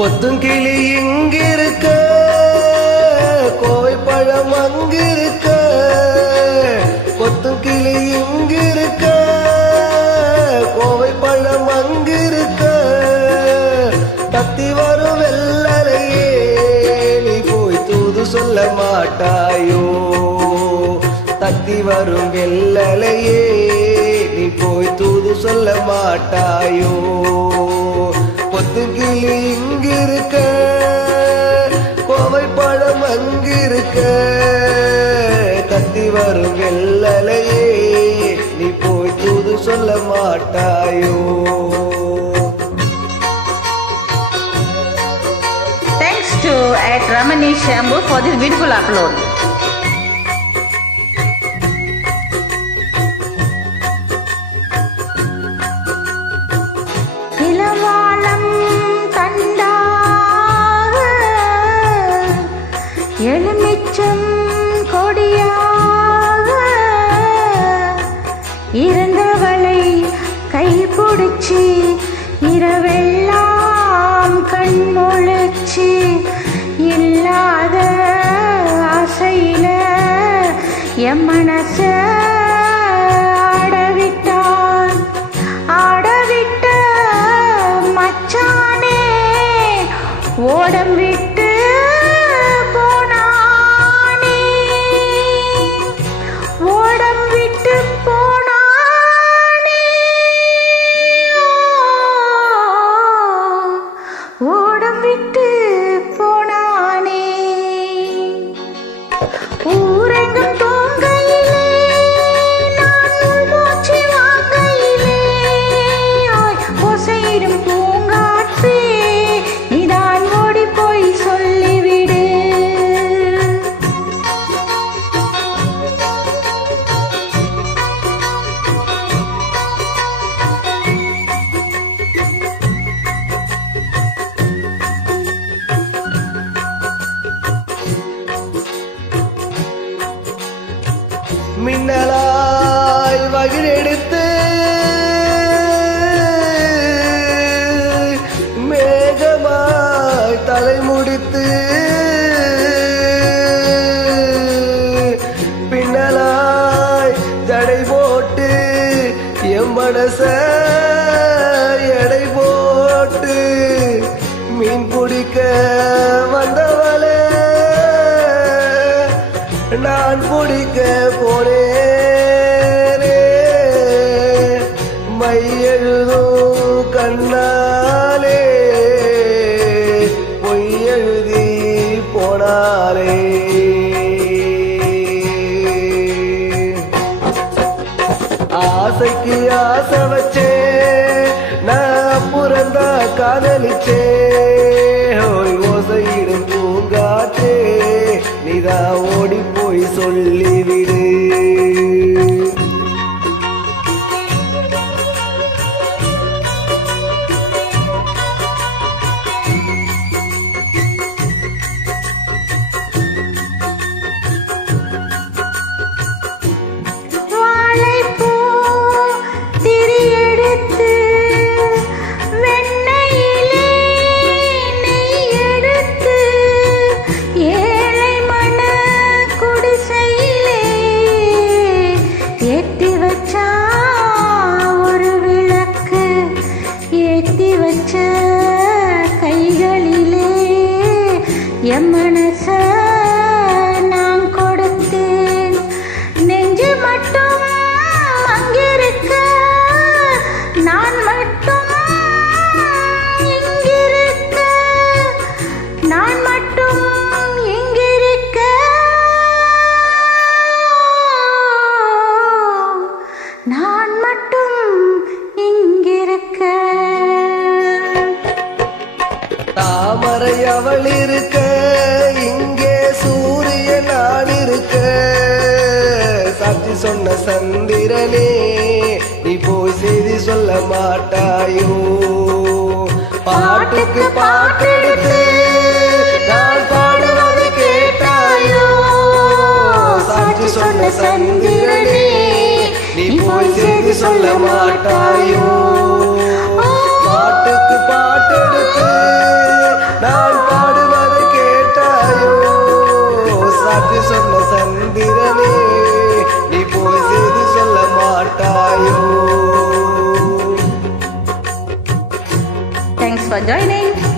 கொத்துங்கிளி இங்கிருக்க, கோவை பழம் அங்கிருக்க. கொத்துங்கிளி இங்கிருக்க, கோவை பழம் அங்கிருக்க. தத்தி வரும் வெள்ளலையே நீ போய் தூது சொல்ல மாட்டாயோ. தத்தி வரும் வெள்ளலையே நீ போய் தூது சொல்ல மாட்டாயோ. கொத்துங்கிளி இங்கிருக்க, கோவை பழம் அங்கிருக்க. தத்தி வரும் வெள்ளலையே நீ போய் தூது சொல்ல மாட்டாயோ. Thanks to Ramani Shambu for this beautiful upload. எலுமிச்சம் கொடியாக இருந்தவளை கைப்பிடிச்சி இரவெல்லாம் கண்முழிச்சி இல்லாத ஆசையில என் மனச ஆடவிட்டான். ஆடவிட்ட மச்சானே ஓடம் விட்டு ஊரெங்கும் தூங்கையிலே நான் மூச்சு வாங்கையிலே ஓசையிடும் பூங்காற்றே நீதான் ஓடி போய் சொல்லிவிடு. மின்னலாய் வகிரெடுத்து மேகமாய் தலை முடித்து பின்னலாய் ஜடை போட்டு என் மனச எடை போட்டு மீன் பிடிக்க வந்தவளே நான் பிடிக்க போனேனே. மையெழுதும் கண்ணாலே பொய்யெழுதி போனாலே. ஆசைக்கு ஆசை வச்சே நான் புறந்தா காதலிச்சே. ஓசையிடும் பூங்காற்றே நீதா ஓடி போய் சொல்லிவிடு. என் மனச நான் கொடுத்தேன். நெஞ்சு மட்டும் அங்கிருக்க, நான் மட்டும் இங்கிருக்க. நான் மட்டும் இங்கிருக்க, நான் மட்டும் இங்கிருக்க. தாமரை அவள் இருக்க, இங்கே சூரியன் நான் இருக்க. சாட்சி சொன்ன சந்திரனே நீ போய் செய்தி சொல்ல மாட்டாயோ. பாட்டுக்கு பாட்டெடுத்து நான் பாடுவதை கேட்டாயோ. சாட்சி சொன்ன சந்திரனே நீ போய் செய்தி சொல்ல மாட்டாயோ. பாட்டுக்கு பாட்டெடுத்து for joining.